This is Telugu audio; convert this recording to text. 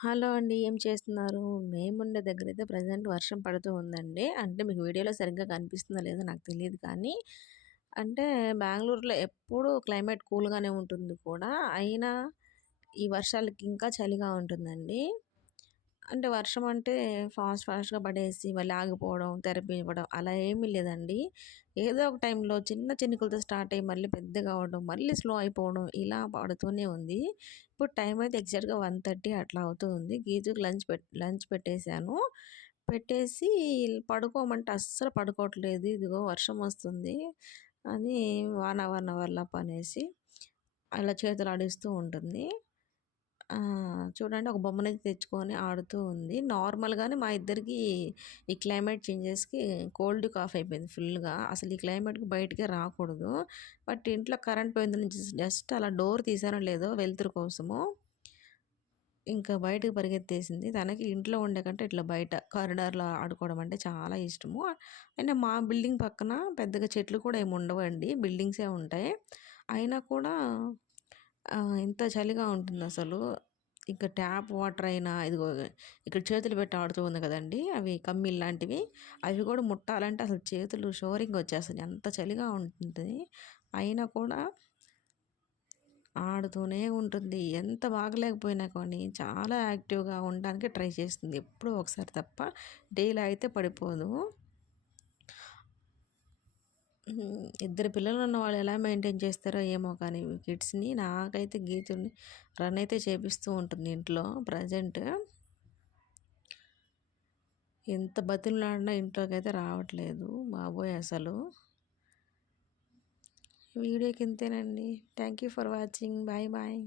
హలో అండి. ఏం చేస్తున్నారు? మేముండే దగ్గరైతే ప్రెజెంట్ వర్షం పడుతూ ఉందండి. అంటే మీకు వీడియోలో సరిగ్గా కనిపిస్తుందో లేదో నాకు తెలీదు కానీ, అంటే బెంగుళూరులో ఎప్పుడూ క్లైమేట్ కూల్‌గానే ఉంటుంది కూడా. అయినా ఈ వర్షాలకి ఇంకా చలిగా ఉంటుందండి. అంటే వర్షం అంటే ఫాస్ట్‌గా పడేసి మళ్ళీ ఆగిపోవడం, తెరపివ్వడం అలా ఏమీ లేదండి. ఏదో ఒక టైంలో చిన్న చినుకులతో స్టార్ట్ అయ్యి మళ్ళీ పెద్దగా అవ్వడం, మళ్ళీ స్లో అయిపోవడం ఇలా పడుతూనే ఉంది. ఇప్పుడు టైం అయితే ఎగ్జాక్ట్‌గా 1:30 అట్లా అవుతూ ఉంది. గీజుకి లంచ్ పెట్టేసాను. పెట్టేసి పడుకోమంటే అస్సలు పడుకోవట్లేదు. ఇదిగో వర్షం వస్తుంది అని వాన వర్లప్ అనేసి అలా చేతులు ఆడిస్తూ ఉంటుంది. ఆ! చూడండి ఒక బొమ్మనైతే తెచ్చుకొని ఆడుతూ ఉంది. నార్మల్‌గానే మా ఇద్దరికీ ఈ క్లైమేట్ చేంజెస్‌కి కోల్డ్, కాఫ్ అయిపోయింది ఫుల్‌గా. అసలు ఈ క్లైమేట్‌కి బయటికే రాకూడదు. బట్ ఇంట్లో కరెంట్ పోయిందని జస్ట్ అలా డోర్ తీసానో లేదో వెలుతురు కోసము, ఇంకా బయటకి పరిగెత్తేసింది. తనకి ఇంట్లో ఉండే కంటే ఇట్లా బయట కారిడార్‌లో ఆడుకోవడం అంటే చాలా ఇష్టము. అయినా మా బిల్డింగ్ పక్కన పెద్దగా చెట్లు కూడా ఏమి ఉండవండి. బిల్డింగ్సే ఉంటాయి. అయినా కూడా ఇంత చలిగా ఉంటుందసలు. ఇంక ట్యాప్ వాటర్ అయినా ఇదిగో ఇక్కడ చేతులు పెట్టి ఆడుతూ ఉంది కదండీ! అవి కమ్మీల్లాంటివి. అవి కూడా ముట్టాలంటే అసలు చేతులు షివరింగ్ వచ్చేస్తాయి. అంత చలిగా ఉంటుంది. అయినా కూడా ఆడుతూనే ఉంటుంది. ఎంత బాగలేకపోయినా కానీ చాలా యాక్టివ్‌గా ఉండడానికి ట్రై చేస్తుంది. ఎప్పుడో ఒకసారి తప్ప డైలీ అయితే పడిపోదు. ఇద్దరు పిల్లలున్న వాళ్ళు ఎలా మెయింటైన్ చేస్తారో ఏమో కానీ కిడ్స్‌ని. నాకైతే గీతుని రన్ అయితే చేపిస్తూ ఉంటుంది ఇంట్లో ప్రెజెంట్. ఎంత బతిమలాడినా ఇంట్లోకైతే రావట్లేదు బాబోయ్ అసలు. వీడియోకి ఇంతేనండి. Thank you for watching. Bye bye.